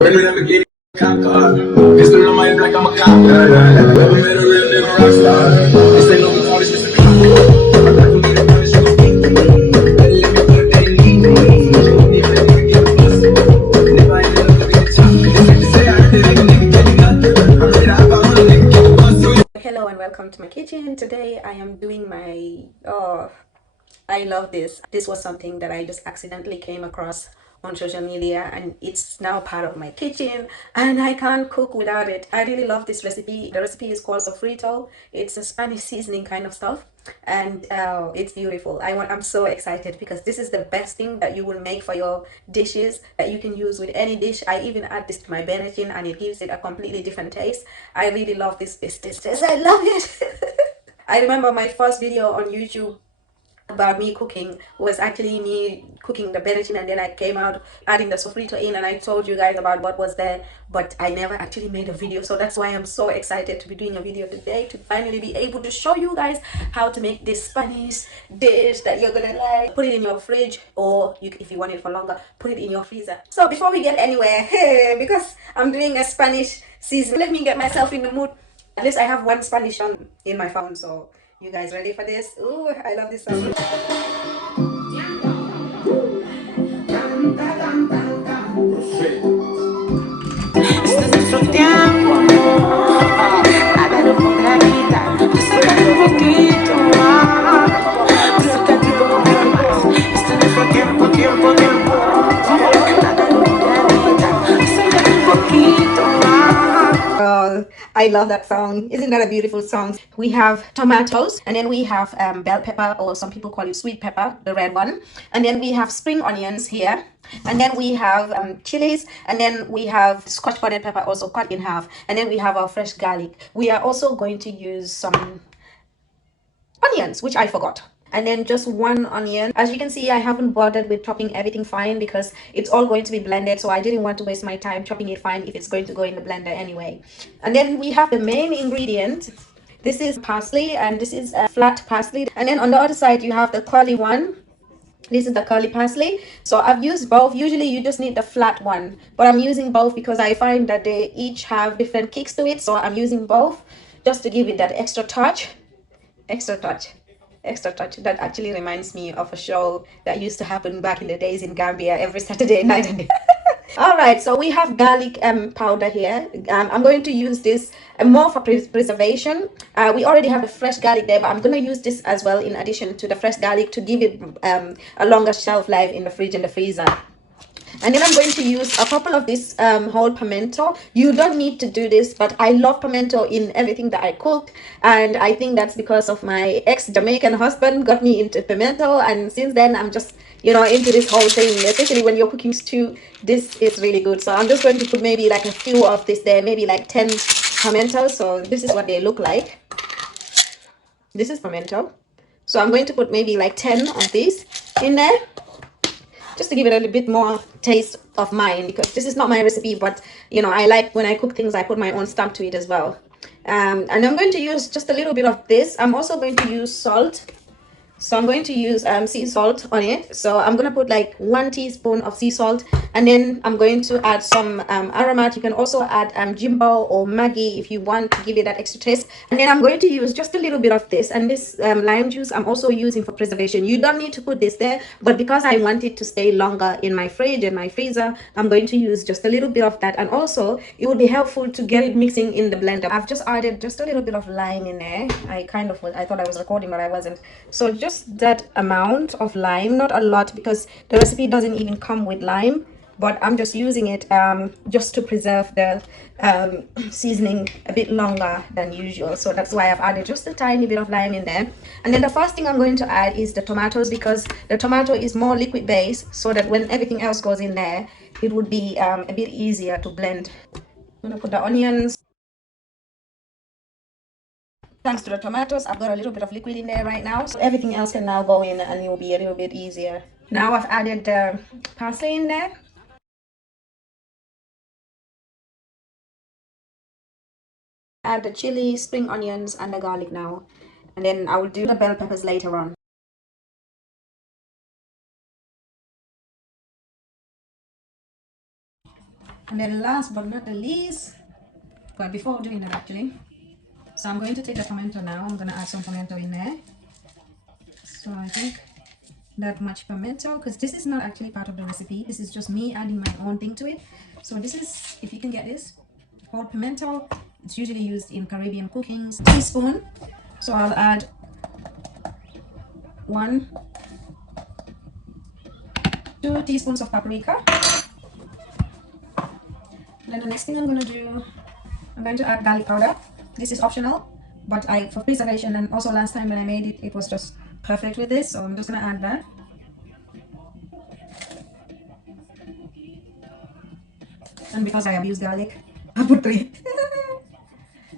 When we never get conquer. This in my mind like I'm a cop. Never met a real nigga rock star. This ain't no before, this just a cop. I got to meet a girl, she gon' speak to me. Better let me put they need me. She gon' need a nigga get a bus. And if I ain't enough, look at the top. It's safe to say I heard that ain't a nigga get me nothing. I heard I found a nigga get a bus. Hello and welcome to my kitchen. Today I am doing my I love this was something that I just accidentally came across on social media, and it's now part of my kitchen and I can't cook without it. I really love this recipe. The recipe is called Sofrito. It's a Spanish seasoning kind of stuff, and it's beautiful. I'm so excited because this is the best thing that you will make for your dishes, that you can use with any dish. I even add this to my benediction and it gives it a completely different taste. I really love this. I love it. I remember my first video on YouTube about me cooking was actually me cooking the benediction, and then I came out adding the sofrito in, and I told you guys about what was there, but I never actually made a video. So that's why I'm so excited to be doing a video today, to finally be able to show you guys how to make this Spanish dish that you're gonna like. Put it in your fridge, or if you want it for longer, put it in your freezer. So before we get anywhere, because I'm doing a Spanish season, let me get myself in the mood. At least I have one Spanish song in my phone, so you guys ready for this? Ooh, I love this song. Este es nuestro tiempo, nada lo podrá quitar. Acércate un poquito más, acércate un poquito más. Este es nuestro tiempo, nada lo podrá quitar. Acércate un poquito más. I love that song. Isn't that a beautiful song? We have tomatoes, and then we have bell pepper, or some people call it sweet pepper, the red one. And then we have spring onions here. And then we have chilies, and then we have scotch bonnet pepper also cut in half. And then we have our fresh garlic. We are also going to use some onions, which I forgot, and then just one onion. As you can see, I haven't bothered with chopping everything fine because it's all going to be blended, so I didn't want to waste my time chopping it fine if it's going to go in the blender anyway. And then we have the main ingredient. This is parsley, and this is flat parsley. And then on the other side you have the curly one. This is the curly parsley. So I've used both. Usually you just need the flat one, but I'm using both because I find that they each have different kicks to it, so I'm using both just to give it that extra touch. That actually reminds me of a show that used to happen back in the days in Gambia every Saturday night. All right, so we have garlic powder here. I'm going to use this more for preservation. We already have the fresh garlic there, but I'm going to use this as well in addition to the fresh garlic to give it a longer shelf life in the fridge and the freezer. And then I'm going to use a couple of this whole pimento. You don't need to do this, but I love pimento in everything that I cook, and I think that's because of my ex-Jamaican husband got me into pimento, and since then I'm just, you know, into this whole thing. Especially when you're cooking stew, this is really good. So I'm just going to put maybe like a few of this there, maybe like 10 pimentos. So this is what they look like. This is pimento, so I'm going to put maybe like 10 of these in there, just to give it a little bit more taste of mine, because this is not my recipe, but you know, I like when I cook things I put my own stamp to it as well. And I'm going to use just a little bit of this. I'm also going to use salt, so I'm going to use sea salt on it. So I'm going to put like 1 teaspoon of sea salt, and then I'm going to add some aromat. You can also add Jimbo or Maggi if you want to give it that extra taste. And then I'm going to use just a little bit of this, and this lime juice I'm also using for preservation. You don't need to put this there, but because I want it to stay longer in my fridge and my freezer, I'm going to use just a little bit of that. And also it would be helpful to get it mixing in the blender. I've just added just a little bit of lime in there. I thought I was recording, but I wasn't. So just that amount of lime, not a lot, because the recipe doesn't even come with lime, but I'm just using it just to preserve the seasoning a bit longer than usual. So that's why I've added just a tiny bit of lime in there. And then the first thing I'm going to add is the tomatoes, because the tomato is more liquid based, so that when everything else goes in there, it would be a bit easier to blend. I'm gonna put the onions. Thanks to the tomatoes, I've got a little bit of liquid in there right now, so everything else can now go in and it will be a little bit easier. Now I've added the parsley in there. Add the chili, spring onions, and the garlic now, and then I will do the bell peppers later on. And then last but not the least, but before doing that actually, so I'm going to take the pimento now. I'm going to add some pimento in there. So I think that much pimento, because this is not actually part of the recipe. This is just me adding my own thing to it. So this is, if you can get this, whole pimento. It's usually used in Caribbean cookings. Teaspoon. So I'll add 2 teaspoons of paprika. And then the next thing I'm going to do, I'm going to add garlic powder. This is optional, but for preservation, and also last time when I made it, it was just perfect with this. So I'm just going to add that. And because I abuse garlic, I put 3.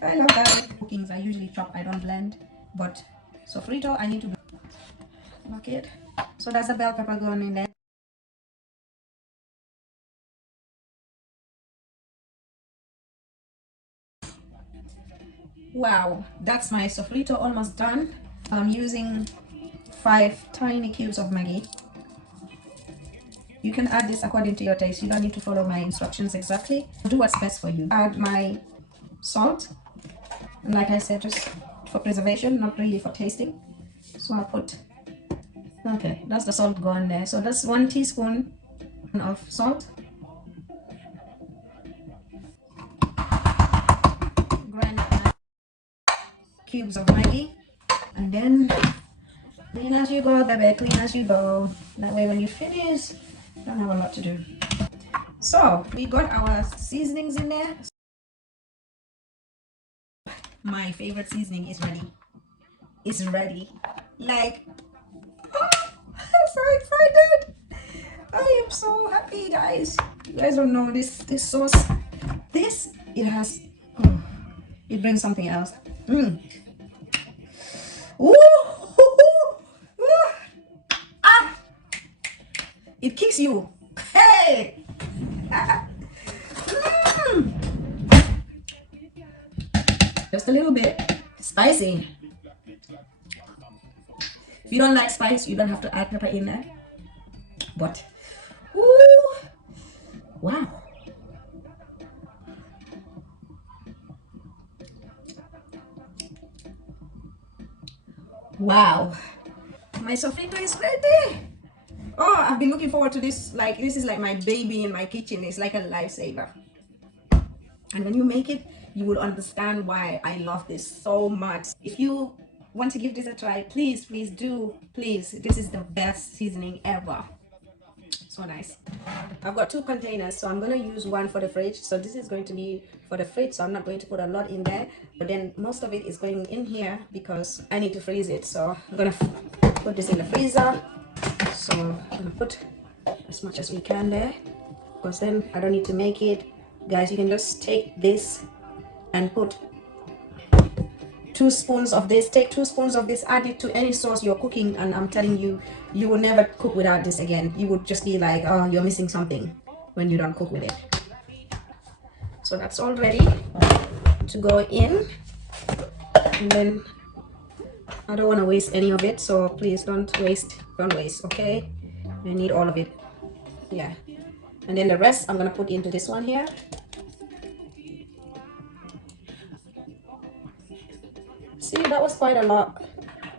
I love garlic. Cookings I usually chop, I don't blend, but sofrito I need to look it. So that's the bell pepper going in there. Wow, that's my sofrito almost done. I'm using 5 tiny cubes of Maggi. You can add this according to your taste. You don't need to follow my instructions exactly. Do what's best for you. Add my salt, and like I said, just for preservation, not really for tasting. So I'll put, okay, that's the salt gone there. So that's 1 teaspoon of salt. Grind cubes of Maggi, and then clean as you go, baby, clean as you go. That way when you finish, you don't have a lot to do. So we got our seasonings in there. My favorite seasoning is ready. It's ready. Like, oh, I'm so excited. I am so happy, guys. You guys don't know this sauce. This, it has, oh, it brings something else. Ooh. Ah, it kicks you. Hey. Just a little bit spicy. If you don't like spice, you don't have to add pepper in there. But, ooh, wow. Wow. My sofrito is ready. Oh, I've been looking forward to this. Like, this is like my baby in my kitchen. It's like a lifesaver. And when you make it, you will understand why I love this so much. If you want to give this a try, please do. Please, this is the best seasoning ever. So nice. I've got 2 containers, so I'm going to use one for the fridge. So this is going to be for the fridge, so I'm not going to put a lot in there, but then most of it is going in here because I need to freeze it. So I'm going to put this in the freezer. So I'm going to put as much as we can there, because then I don't need to make it. Guys, you can just take this and put 2 spoons of this. Take 2 spoons of this, add it to any sauce you're cooking, and I'm telling you, you will never cook without this again. You would just be like, oh, you're missing something when you don't cook with it. So that's all ready to go in, and then I don't want to waste any of it, so please don't waste, okay? I need all of it. Yeah. And then the rest I'm gonna put into this one here. See, that was quite a lot.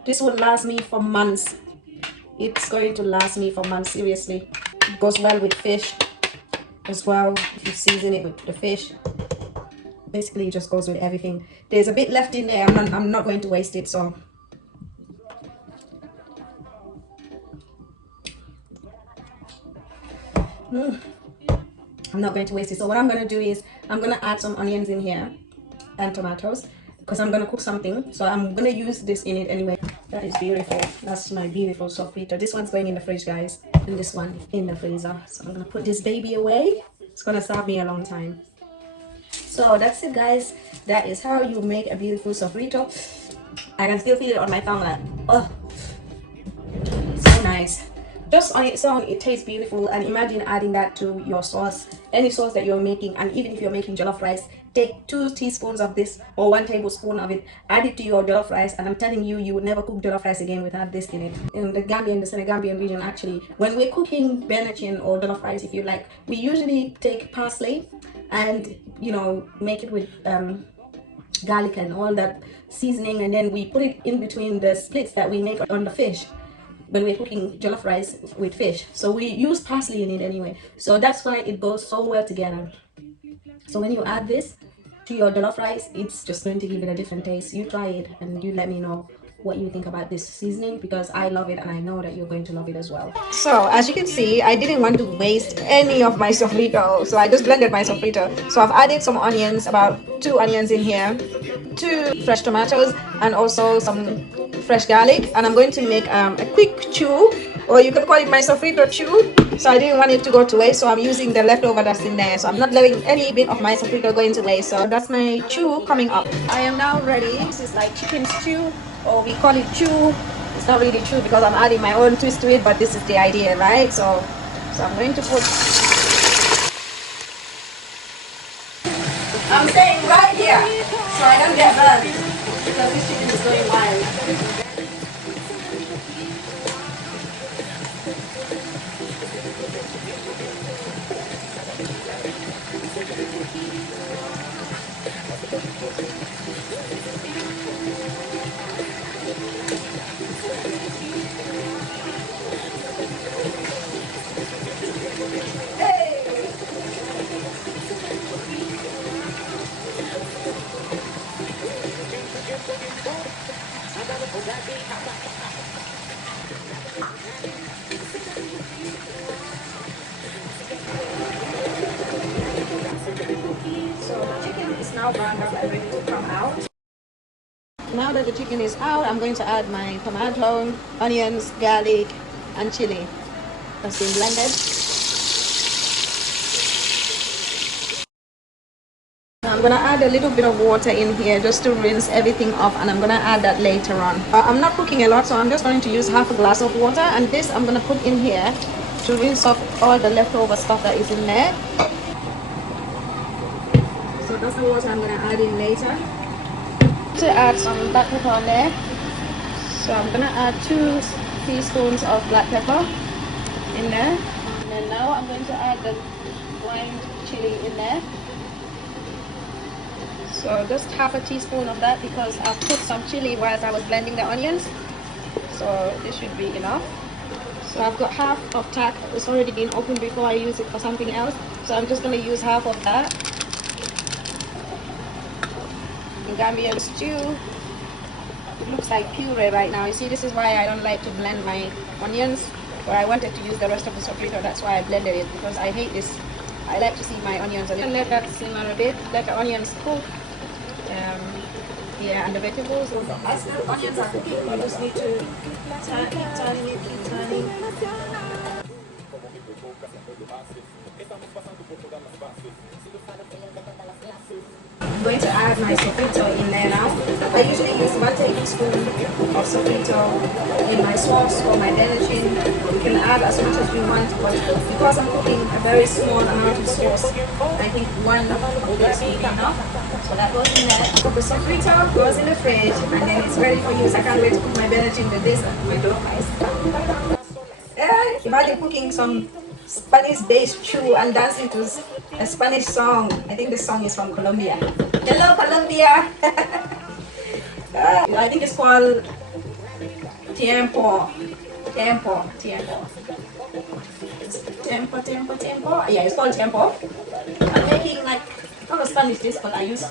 This will last me for months. It's going to last me for months, seriously. It goes well with fish as well, if you season it with the fish. Basically, it just goes with everything. There's a bit left in there. I'm not going to waste it, so. I'm not going to waste it. So what I'm going to do is I'm going to add some onions in here and tomatoes, because I'm going to cook something. So I'm going to use this in it anyway. That is beautiful. That's my beautiful sofrito. This one's going in the fridge, guys, and this one in the freezer. So I'm going to put this baby away. It's going to serve me a long time. So that's it, guys. That is how you make a beautiful sofrito. I can still feel it on my tongue, like, oh, so nice. just on its own, it tastes beautiful. And imagine adding that to your sauce, any sauce that you're making. And even if you're making jollof rice, take 2 teaspoons of this or 1 tablespoon of it, add it to your jollof rice, and I'm telling you, you would never cook jollof rice again without this in it. In the Gambian, the Senegambian region, actually, when we're cooking benachin or jollof rice, if you like, we usually take parsley and, you know, make it with garlic and all that seasoning, and then we put it in between the splits that we make on the fish when we're cooking jollof rice with fish. So we use parsley in it anyway, so that's why it goes so well together. So when you add this to your jollof rice, it's just going to give it a different taste. You try it and you let me know what you think about this seasoning, because I love it and I know that you're going to love it as well. So as you can see, I didn't want to waste any of my sofrito, so I just blended my sofrito. So I've added some onions, about 2 onions in here, 2 fresh tomatoes, and also some fresh garlic, and I'm going to make a quick chew, or you can call it my sofrito chew. So I didn't want it to go to waste, so I'm using the leftover that's in there, so I'm not letting any bit of my sofrito going to waste. So that's my chew coming up. I am now ready. This is like chicken stew, or we call it chew. It's not really chew because I'm adding my own twist to it, but this is the idea, right? So I'm going to put, I'm staying right here so I don't get burned, because this chicken is going wild. So the chicken is now browned up and ready to come out. Now that the chicken is out, I'm going to add my tomato, onions, garlic, and chili that's been blended. Now I'm going to add a little bit of water in here just to rinse everything off, and I'm going to add that later on. I'm not cooking a lot, so I'm just going to use half a glass of water, and this I'm going to put in here to rinse off all the leftover stuff that is in there. So that's the water I'm going to add in later. To add some black pepper on there, so I'm going to add 2 teaspoons of black pepper in there, and then now I'm going to add the ground chili in there. So just half a teaspoon of that, because I've put some chili whilst I was blending the onions, so this should be enough. So I've got half of that. It's already been opened before I use it for something else, so I'm just going to use half of that. Gambian stew, it looks like puree right now. You see, this is why I don't like to blend my onions, but I wanted to use the rest of the sofrito. That's why I blended it, because I hate this. I like to see my onions a little. Let that simmer a bit, let the onions cook. Yeah, and the vegetables. As the onions are cooking, you just need to keep turning it. I'm going to add my sofrito in there now. I usually use 1 tablespoon of sofrito in my sauce or my benachin. You can add as much as you want, but because I'm cooking a very small amount of sauce, I think 1 of this will be enough. So that goes in there. The sofrito goes in the fridge, and then it's ready for use. I can't wait to cook my benachin with this and my jollof rice. Imagine cooking some Spanish-based chew and dancing to a Spanish song. I think this song is from Colombia. Hello, Colombia! I think it's called Tiempo. Tiempo. Tiempo. Yeah, it's called Tiempo. I'm making like, not a Spanish dish, but I use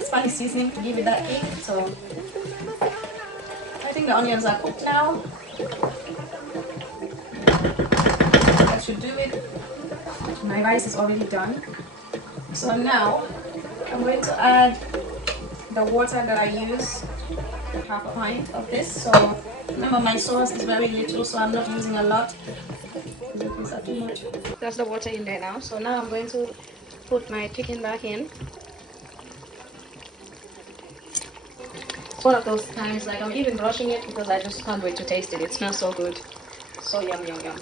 Spanish seasoning to give it that kick. So I think the onions are cooked now. That should do it. My rice is already done. So now I'm going to add the water that I use, half a pint of this. So remember, my sauce is very little, so I'm not using a lot. Is that too much? That's the water in there now. So now I'm going to put my chicken back in. one of those times, like I'm even rushing it because I just can't wait to taste it. It smells so good. So yum, yum, yum.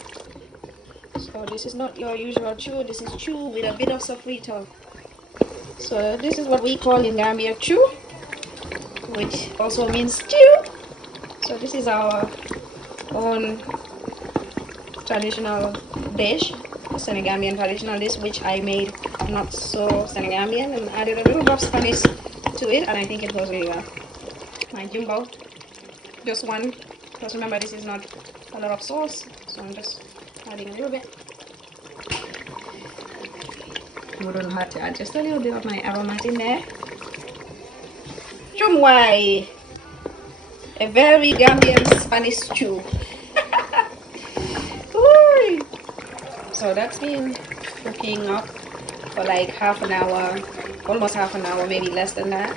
So this is not your usual chew. This is chew with a bit of sofrito. So this is what we call in Gambia chew, which also means stew. So this is our own traditional dish, Senegambian traditional dish, which I made not so Senegambian and added a little bit of Spanish to it, and I think it goes really well. My jumbo, just one, because remember this is not a lot of sauce, so I'm just adding a little bit. I would have to add just a little bit of my aromat in there. Chumwai, a very Gambian Spanish stew. So that's been cooking up for like half an hour, almost half an hour, maybe less than that.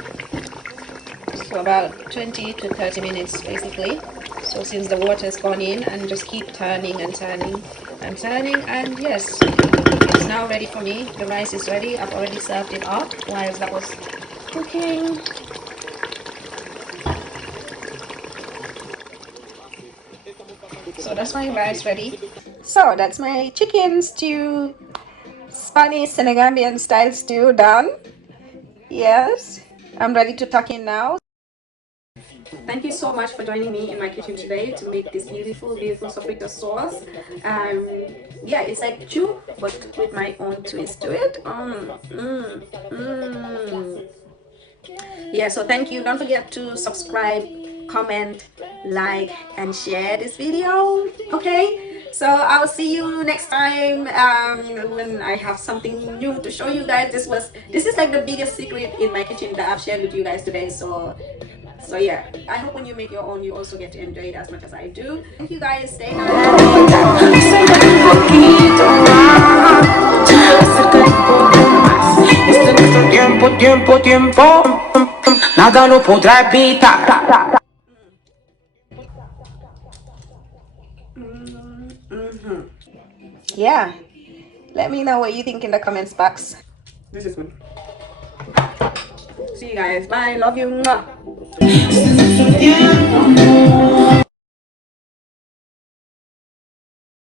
So about 20 to 30 minutes basically. So since the water's gone in, and just keep turning and turning and turning, and yes, it's now ready for me. The rice is ready. I've already served it up while that was cooking. So that's my rice ready. So that's my chicken stew, Spanish Senegambian style stew done. Yes, I'm ready to tuck in now. Thank you so much for joining me in my kitchen today to make this beautiful, beautiful sofrito sauce. Yeah, it's like chew, but with my own twist to it. Yeah, so thank you. Don't forget to subscribe, comment, like, and share this video. Okay, so I'll see you next time when I have something new to show you guys. This is like the biggest secret in my kitchen that I've shared with you guys today. So yeah, I hope when you make your own, you also get to enjoy it as much as I do. Thank you guys. Stay Tiempo, tiempo, tiempo, nada lo podrá evitar. Yeah, let me know what you think in the comments box. This is good. See you guys. Bye. Love you. Mwah.